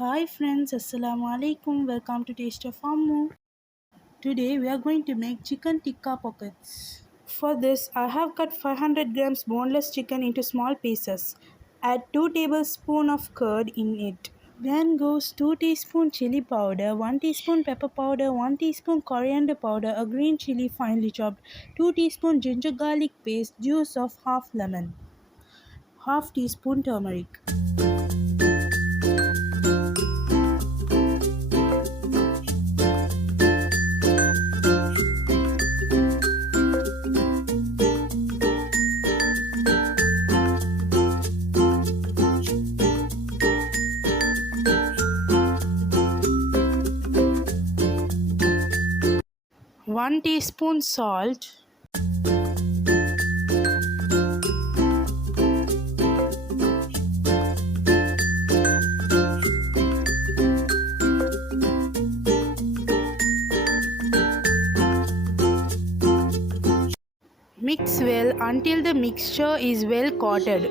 Hi friends, Assalamu alaikum. Welcome to Taste of Ammu. Today we are going to make chicken tikka pockets. For this, I have cut 500 grams boneless chicken into small pieces. Add 2 tablespoons of curd in it. Then goes 2 teaspoon chili powder, 1 teaspoon pepper powder, 1 teaspoon coriander powder, a green chili finely chopped, 2 teaspoon ginger garlic paste, juice of half lemon, half teaspoon turmeric. 1 teaspoon salt, mix well until the mixture is well coated.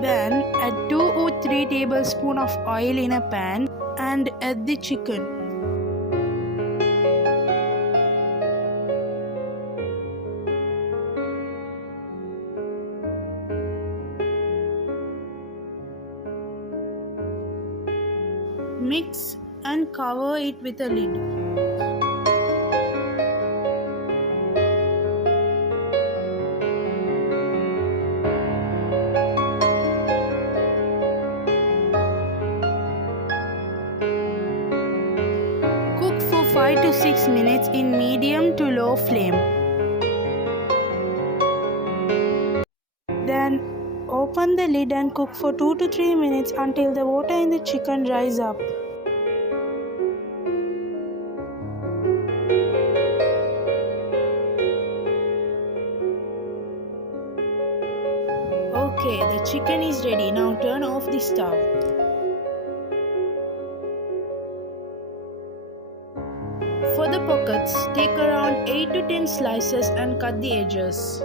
Then add 2 or 3 tablespoons of oil in a pan and add the chicken. Mix and cover it with a lid. Cook for 5 to 6 minutes in medium to low flame. Then open the lid and cook for 2 to 3 minutes until the water in the chicken dries up. Okay, the chicken is ready. Now turn off the stove. For the pockets, take around 8 to 10 slices and cut the edges.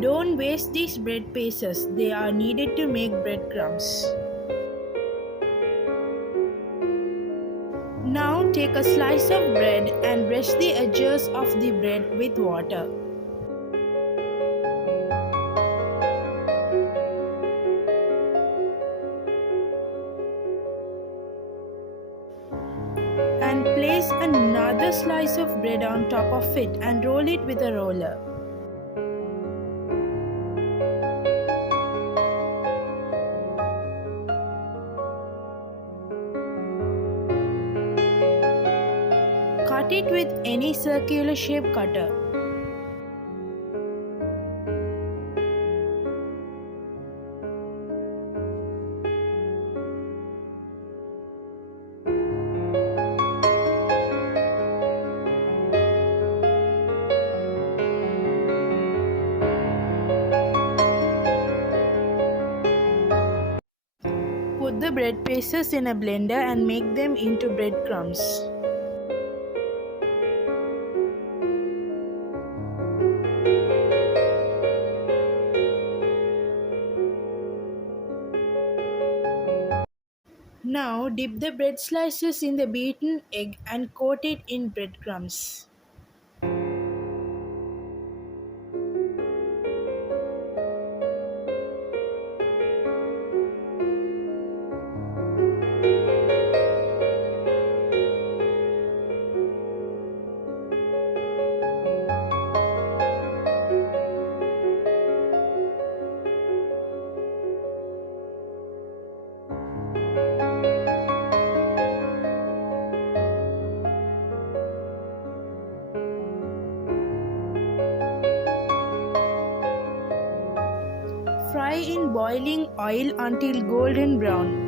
Don't waste these bread pieces, they are needed to make breadcrumbs. Now take a slice of bread and brush the edges of the bread with water. And place another slice of bread on top of it and roll it with a roller. Cut it with any circular shape cutter. Put the bread pieces in a blender and make them into breadcrumbs. Now dip the bread slices in the beaten egg and coat it in breadcrumbs. Fry in boiling oil until golden brown.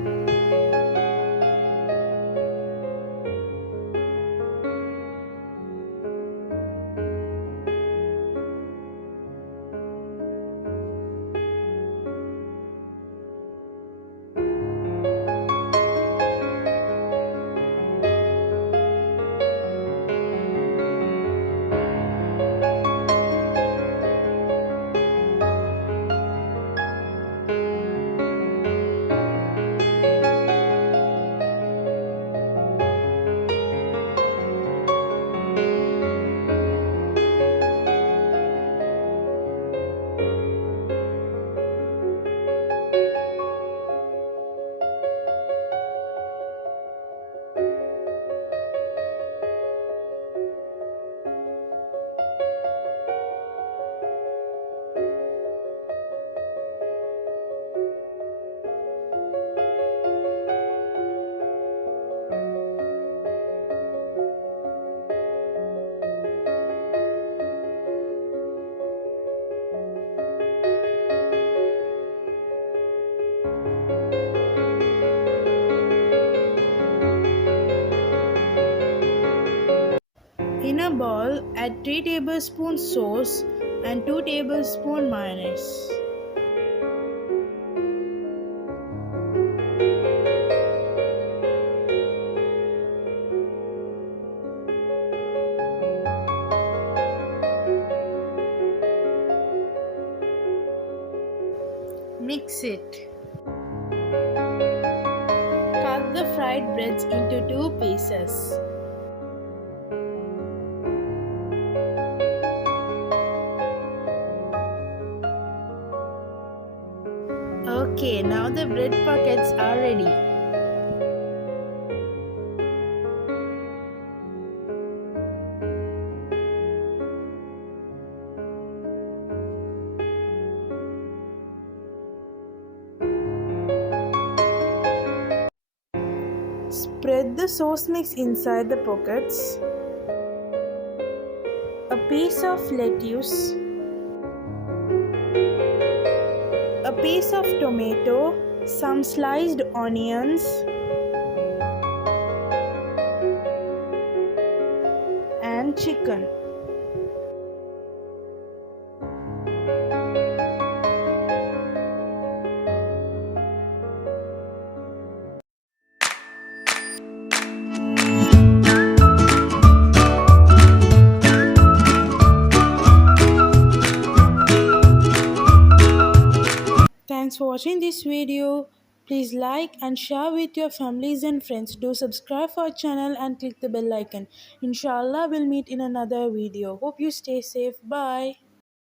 In a bowl, add 3 tablespoons sauce and 2 tablespoons mayonnaise. Mix it. Cut the fried breads into 2 pieces. Okay, now the bread pockets are ready. Spread the sauce mix inside the pockets. A piece of lettuce. A piece of tomato. Some sliced onions. And chicken. Thanks for watching this video. Please like and share with your families and friends. Do subscribe for our channel and click the bell icon. Inshallah, we'll meet in another video. Hope you stay safe. Bye.